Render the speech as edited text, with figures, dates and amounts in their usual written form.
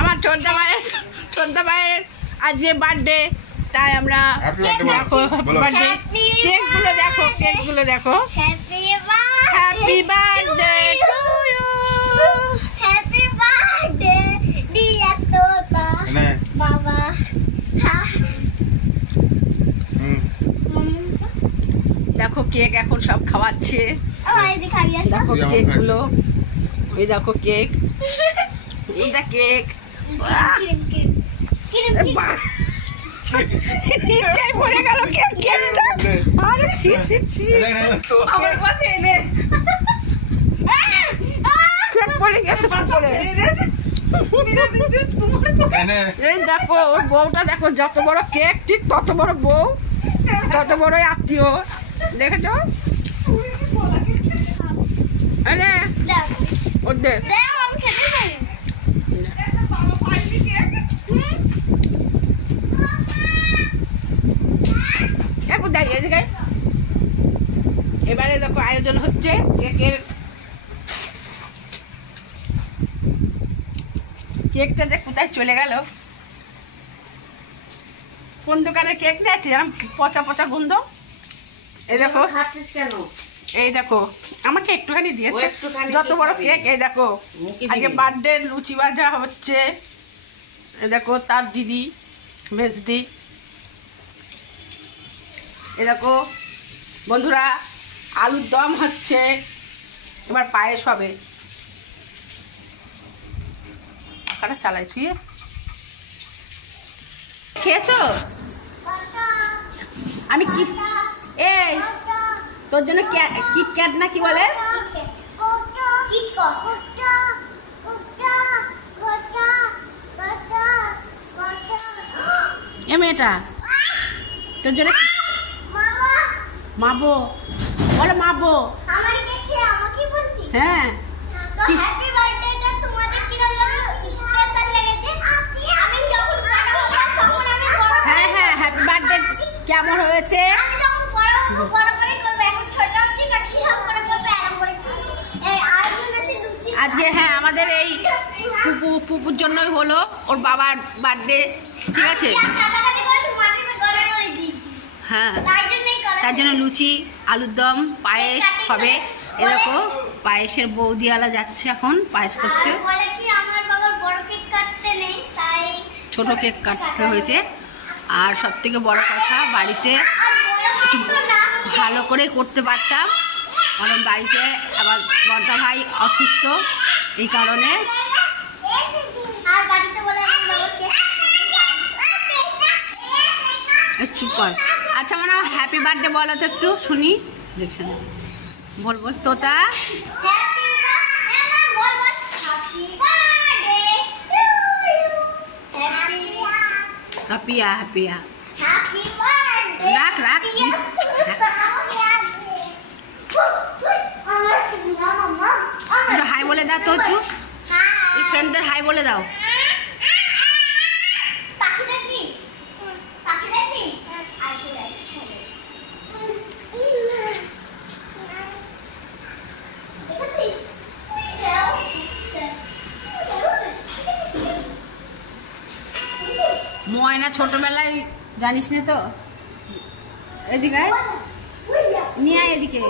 আমার ছোটদা ভাইয়ের আজকে বার্থডে, তাই আমরা দেখো বার্থডে কেকগুলো দেখো। Happy birthday to you, happy birthday dear তোতা বাবা। দেখো কেক এখন সব খাওয়াচ্ছে, দেখো কেকগুলো, ওই দেখো কেক, কেক নিচে পড়ে গেল কেকটা। আরে ছি ছি ছি, আমার কাছে এনে কেক পড়ে গেছে পাছলে। এই দেখো ওর বউটা দেখো, যত বড় কেক ঠিক তত বড় বউ, তত বড় আত্মীয়, দেখেছ? ওদের এবারে দেখো আয়োজন হচ্ছে কেকের। কেকটা যে কোথায় চলে গেল, কোন দোকানের কেক নিয়েছে যেন পচা পচা গন্ধ। এই দেখো খাচ্ছিস কেন? এই দেখো আমাকে একটুখানি দিয়েছে, যত বড় কেক। এই দেখো আজকে বার্থডে লুচি ভাজা হচ্ছে। এই দেখো তার দিদি ভেজদি। এই দেখো বন্ধুরা আলুর দম হচ্ছে, এবার পায়েস হবে। পাখাটা চালাই তুই খেয়েছো? আমি কি এই তোর জন্য কিটক্যাট না কি বলে এ মেয়েটা, তোর জন্য মাবো বলো, মাবো। হ্যাঁ হ্যাঁ হ্যাঁ, হ্যাপি বার্থডে কেমন হয়েছে? আজকে হ্যাঁ আমাদের এই পুপুর জন্যই হলো, ওর বাবার বার্থডে, ঠিক আছে? হ্যাঁ তার জন্য লুচি আলুর দম পায়েস হবে। এরকম পায়েসের বৌদিওয়ালা যাচ্ছে এখন পায়েস করতে, ছোট কেক কাটতে হয়েছে। আর সব থেকে বড় কথা বাড়িতে একটু ভালো করে করতে পারতাম, কারণ বাড়িতে আবার বড়দা ভাই অসুস্থ, এই কারণে। চুপ কর। আচ্ছা মানে হ্যাপি বার্থডে বলো তো একটু শুনি, দেখছেন? বল বল তোতা। হ্যাপিয়া হ্যাপিয়া রাখ রাখ। হাই বলে দাও তো একটু, এই ফ্রেন্ডদের হাই বলে দাও। ময়না ছোটবেলায় জানিস না তো, এদিকে নিয়ে আয় এদিকে।